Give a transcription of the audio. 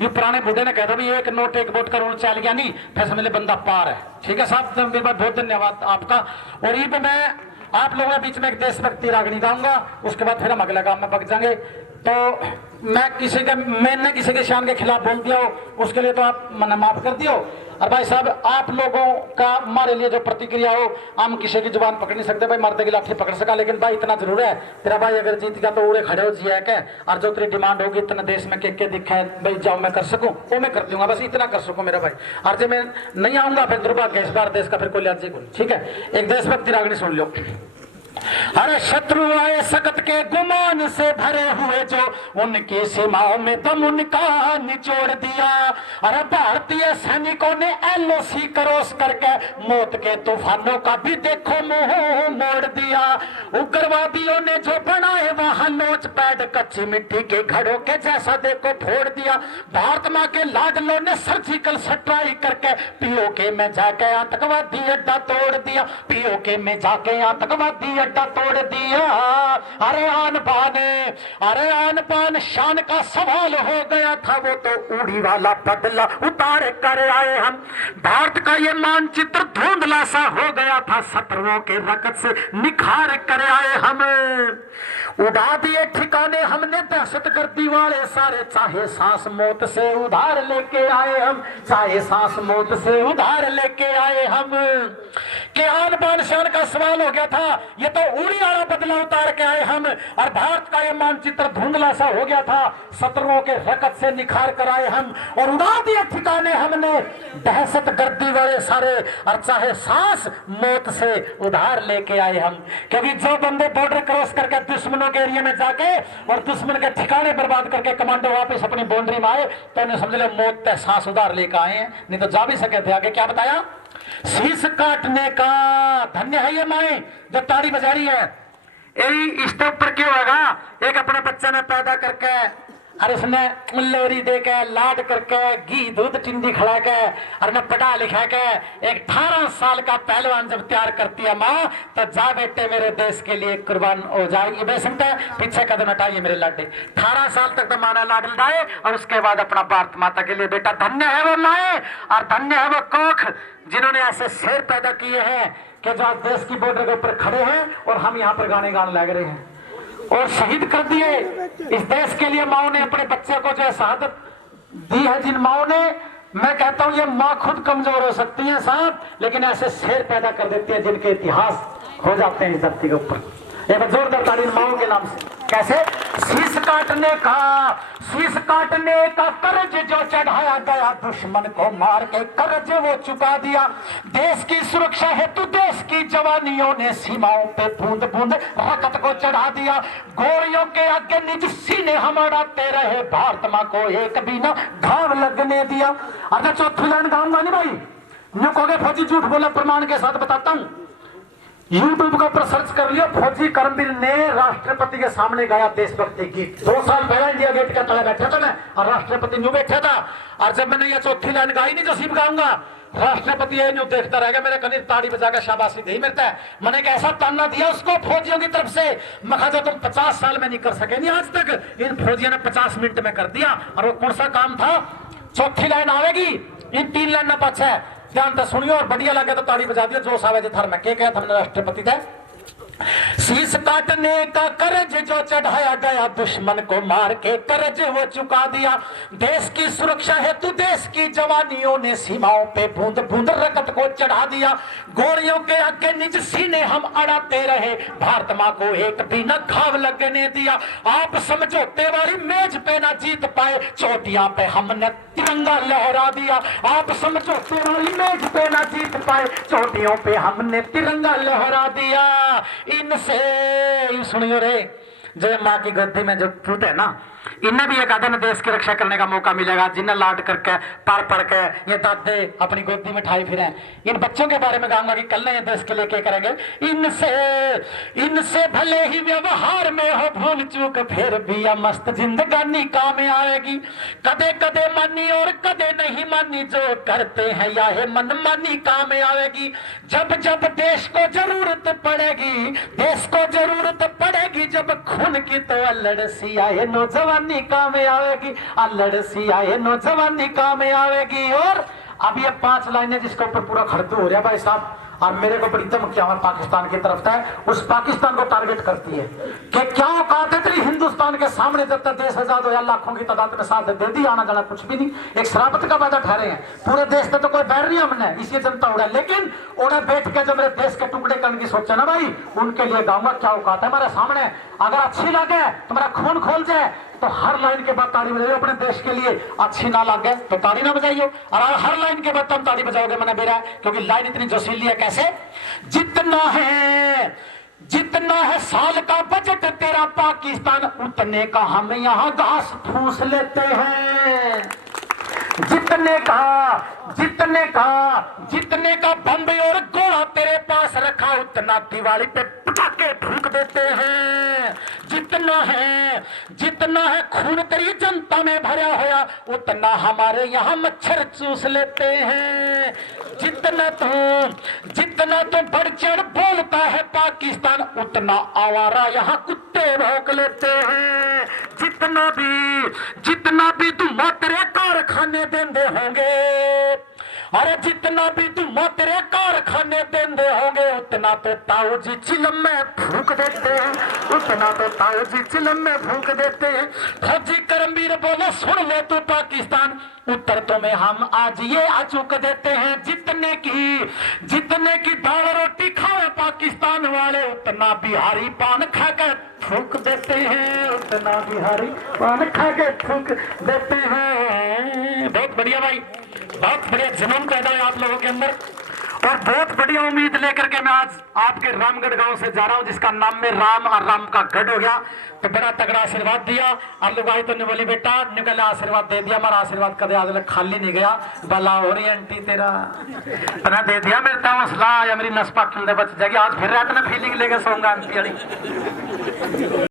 ये पुराने बूढ़े ने कहता भी एक नोट एक वोट का रूल चल गया नहीं, फिर समझ ले बंदा पार है। ठीक है साहब, तो मेरे बहुत धन्यवाद आपका। और ये पे मैं आप लोगों के बीच में एक देशभक्ति रागनी गाऊंगा, उसके बाद फिर हम अगले काम में पक जाएंगे। तो मैंने किसी के शान के खिलाफ बोल दिया हो, उसके लिए तो आप मना माफ कर दियो। और भाई साहब, आप लोगों का हमारे लिए जो प्रतिक्रिया हो, हम किसी की जुबान पकड़ नहीं सकते भाई, मर्दे की लाठी पकड़ सका, लेकिन भाई इतना जरूर है, तेरा भाई अगर जीत गया तो उड़े खड़े हो जिया के, और जो तेरी डिमांड होगी इतना देश में के दिखा है भाई, जाओ मैं कर सकूं वो मैं कर दूंगा, बस इतना कर सकूं मेरा भाई। और जब मैं नहीं आऊंगा फिर दुर्भाग्य इस बार देश का फिर कोई लिहाज नहीं। ठीक है, एक देशभक्ति रागनी सुन लो। अरे शत्रु आए सकत के गुमान से भरे हुए, जो उनकी सीमाओं में दम उनका निचोड़ दिया। अरे भारतीय सैनिकों ने एलओसी क्रॉस करके मौत के तूफानों का भी देखो मुंह मोड़ दिया। उग्रवादियों ने जो बनाए वहां नोच पैड कच्ची मिट्टी के घड़ों के जैसा देखो फोड़ दिया। भारत मां के लाडलों ने सर्जिकल स्ट्राइक करके पीओके में जाके आतंकवादी अड्डा तोड़ दिया। पीओके में जाके आतंकवादी अड्डा तोड़ दिया। अरे आन पान शान का सवाल हो गया था, वो तो उड़ी वाला बदला उतार कर आए हम। भारत का ये मानचित्र धुंधला सा हो गया था, शत्रुओं के रकत से निखार कर आए हम। उड़ा दिए ठिकाने हमने दहशतगर्दी वाले सारे, चाहे सांस मौत से उधार लेके आए हम, चाहे सांस मौत से उधार लेके आए हम। कि आन बान शान का सवाल हो गया था, ये तो उड़ी वाला बदला उतार के आए हम। और भारत का ये मानचित्र धुंधला सा हो गया था, शत्रुओं के रकत से निखार कर आए हम। और उड़ा दिए ठिकाने हमने दहशतगर्दी वाले सारे, और चाहे सांस मौत से उधार लेके आए हम। क्योंकि जो बंदे बॉर्डर क्रॉस करके दुश्मनों के एरिया में जाके और दुश्मन के ठिकाने बर्बाद करके कमांडो वापस अपनी बाउंड्री में आए, तो उन्हें समझ ले मौत ते सांस उधार लेकर आए हैं, नहीं तो जा भी सके थे। आगे क्या बताया? शीश काटने का। धन्य है ये माए जो ताड़ी बजा रही है। यही इसके ऊपर क्यों होगा? एक अपने बच्चे ने पैदा करके और उसने लोरी दे के लाड करके घी दूध चिंदी खिला के और मैं पढ़ा लिखा के एक 18 साल का पहलवान जब तैयार करती है माँ, तो जा बेटे मेरे देश के लिए कुर्बान हो जाएगी। वे सुनते हैं पीछे कदम हटाइए मेरे लाडे। 18 साल तक तो माना लाड लड़ाए और उसके बाद अपना भारत माता के लिए बेटा। धन्य है वो माए और धन्य है वो कोख जिन्होंने ऐसे शेर पैदा किए हैं कि जो देश की बॉर्डर के ऊपर खड़े हैं और हम यहाँ पर गाने गाने लग रहे हैं और शहीद कर दिए इस देश के लिए। माओ ने अपने बच्चे को जो शहादत दी है, जिन माओ ने, मैं कहता हूं ये माँ खुद कमजोर हो सकती है साहब, लेकिन ऐसे शेर पैदा कर देती है जिनके इतिहास हो जाते हैं इस धरती के ऊपर। एक जोरदार ताली माओ के नाम से। कैसे? शीश काटने का कर्ज जो चढ़ाया गया, दुश्मन को मार के कर्ज वो चुका दिया। देश की सुरक्षा हेतु देश की जवानियों ने सीमाओं पे बूंद बूंद रकत को चढ़ा दिया। गोलियों के आगे निज सीने हम अड़ाते रहे, भारत मां को एक भी ना घाव लगने दिया। अगर चौथी लाइन गाऊंगा नहीं भाई, न्यू कहोगे फौजी झूठ बोला, प्रमाण के साथ बताता हूं। यूट्यूब के ऊपर सर्च कर लियो, फौजी करमबीर ने राष्ट्रपति के सामने गाया देशभक्ति गीत। 2 साल पहले इंडिया गेट का तले बैठा था मैं और राष्ट्रपति न्यू बैठा था। और जब मैंने ये चौथी लाइन गाई नहीं जो सिर्फ गाऊंगा, राष्ट्रपति ये न्यू देखता रहेगा, मेरे कनीर ताड़ी बजा के शाबाशी दे मिलता है। मैंने एक ऐसा ताना दिया उसको फौजियों की तरफ से, मखा जो तुम 50 साल में नहीं कर सके नहीं आज तक, इन फौजियों ने 50 मिनट में कर दिया। और वो कौन सा काम था? चौथी लाइन आवेगी, इन 3 लाइन न पाछे ध्यान तो सुनियो और बढ़िया लगे तो ताड़ी बजा दियो। जो सावे थर में क्या कहा था हमने राष्ट्रपति थे? शीश काटने का कर्ज जो चढ़ाया गया, दुश्मन को मार के कर्ज वो चुका दिया। देश की सुरक्षा हेतु देश की जवानियों ने सीमाओं पे बूंद बूंद रकत को चढ़ा दिया। गोलियों के आगे निज सीने हम अड़ाते रहे, भारत मां को एक भी न घाव लगने दिया। आप समझौते वाली मेज पे ना जीत पाए, चोटियां पे हमने तिरंगा लहरा दिया। आप समझौते वाली मेज पे ना जीत पाए, चोटियों पे हमने तिरंगा लहरा दिया। इनसे सुनियो रे, जो माँ की गोदी में जो पूत है ना, इन्हें भी एक आधे देश की रक्षा करने का मौका मिलेगा, जिन्हें लाड करके पार पड़ के ये दादे अपनी गोदी में ठाई फिरे। इन बच्चों के बारे में कहूंगा कि कल ये देश के लिए क्या करेंगे। इनसे भले ही व्यवहार में हो भूल चूक, फिर भी यह मस्त जिंदगानी काम आएगी। कदे कदे मानी और कदे नहीं मानी, जो करते हैं या है मन मानी काम आएगी। जब जब देश को जरूरत पड़ेगी, देश को जरूरत पड़ेगी, जब खून की तो लड़ सी आए नौजवानी जवानी काम आवेगी, लड़सी आए नौजवानी काम आवेगी। और अब ये 5 लाइनें जिसके ऊपर पूरा खड़तू हो रहा भाई साहब, और मेरे को बड़ी धमकी हमारे पाकिस्तान की तरफ है, उस पाकिस्तान को टारगेट करती है कि क्या औकात है तेरी हिंदुस्तान के सामने, जब तक देश आजाद हो या लाखों की तादाद में साथ दे दी, आना जाना कुछ भी नहीं, एक शराबत का वादा ठहरे हैं। पूरे देश में तो कोई बैर नहीं हमने, इसी जनता उड़ा, लेकिन उन्हें बैठ के जो मेरे देश के टुकड़े करने की सोचा ना भाई, उनके लिए गाऊंगा क्या औकात है हमारे सामने। अगर अच्छी लगे तुम्हारा खून खोल जाए तो हर लाइन के बाद ताली बजाइए अपने देश के लिए, अच्छी ना लगे तो ताली ना बजाइए, और हर लाइन के बाद तुम ताली बजाओगे मैंने बेरा, क्योंकि लाइन इतनी जोशीली है। कैसे? जितना है साल का बजट तेरा पाकिस्तान, उतने का हम यहाँ घास फूस लेते हैं। जितने का बम्बे और गोला तेरे पास रखा, उतना दिवाली पे पटाखे फूंक देते हैं। जितना है खून तेरी जनता में भरा हुआ, उतना हमारे यहाँ मच्छर चूस लेते हैं। जितना तो बढ़ चढ़ बोलता है पाकिस्तान, उतना आवारा यहाँ कुत्ते भौंक लेते हैं। जितना भी तुम तेरे कारखाने देंदे होंगे, अरे जितना भी तुम तेरे कारखाने देंदे होंगे, उतना तो ताऊ जी चिलम में फूंक देते हैं, उतना तो ताऊ जी चिलम में फूंक देते हैं। फौजी करमवीर बोले सुन ले तू पाकिस्तान, उत्तर तो में हम आज ये अचूक देते हैं। जितने की दाल रोटी खाए पाकिस्तान वाले, उतना बिहारी पान खा के फूंक देते हैं, उतना बिहारी पान खा के फूंक देते हैं। बहुत बढ़िया भाई, बहुत बढ़िया जुनून पैदा है आप लोगों के अंदर, और बहुत बढ़िया उम्मीद लेकर के मैं आज आपके रामगढ़ गांव से जा रहा हूं, जिसका नाम में राम और राम का गढ़ हो गया। तो बड़ा तगड़ा आशीर्वाद दिया, और लोग आई तो ने बोली बेटा निकल आशीर्वाद दे दिया, हमारा आशीर्वाद कदे आज तक खाली नहीं गया। भला हो रही आंटी तेरा तना दे दिया, मेरे हौसला या मेरी नस पाटन बच जाएगी। आज फिर रात में फीलिंग लेके सोऊंगा आंटी वाली।